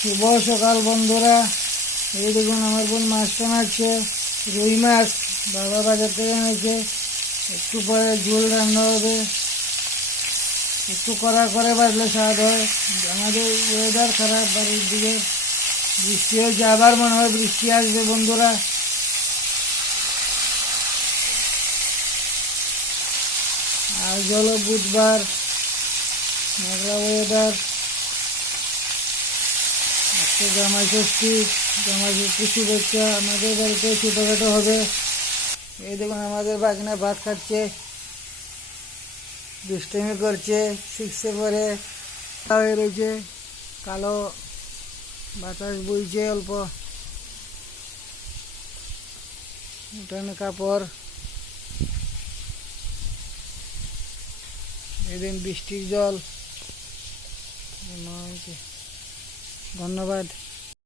শুভ সকাল বন্ধুরা। এই দেখুন আমার বোন মাছ টানাচ্ছে, রুই মাছ বাবা বাজার থেকে এনেছে। একটু পরে ঝোল রান্না হবে, একটু কড়া করে বাজলে স্বাদ হয়। আমাদের ওয়েদার খারাপ, বাড়ির দিকে বৃষ্টি হয়েছে, আবার মনে হয় বৃষ্টি আসবে বন্ধুরা। আজ হলো বুধবার, মেঘলা ওয়েদার। আজকে জামাই ষষ্ঠী শুভেচ্ছা। আমাদের বাড়িতে ছোটোখাটো হবে। এই দেখুন আমাদের বাগনা ভাত খাচ্ছে, দুষ্টুমি করছে, শিখছে পরে হয়ে রয়েছে, কালো বাতাস বইছে অল্প, উঠানে কাপড়। এদিন বৃষ্টির জল। ধন্যবাদ।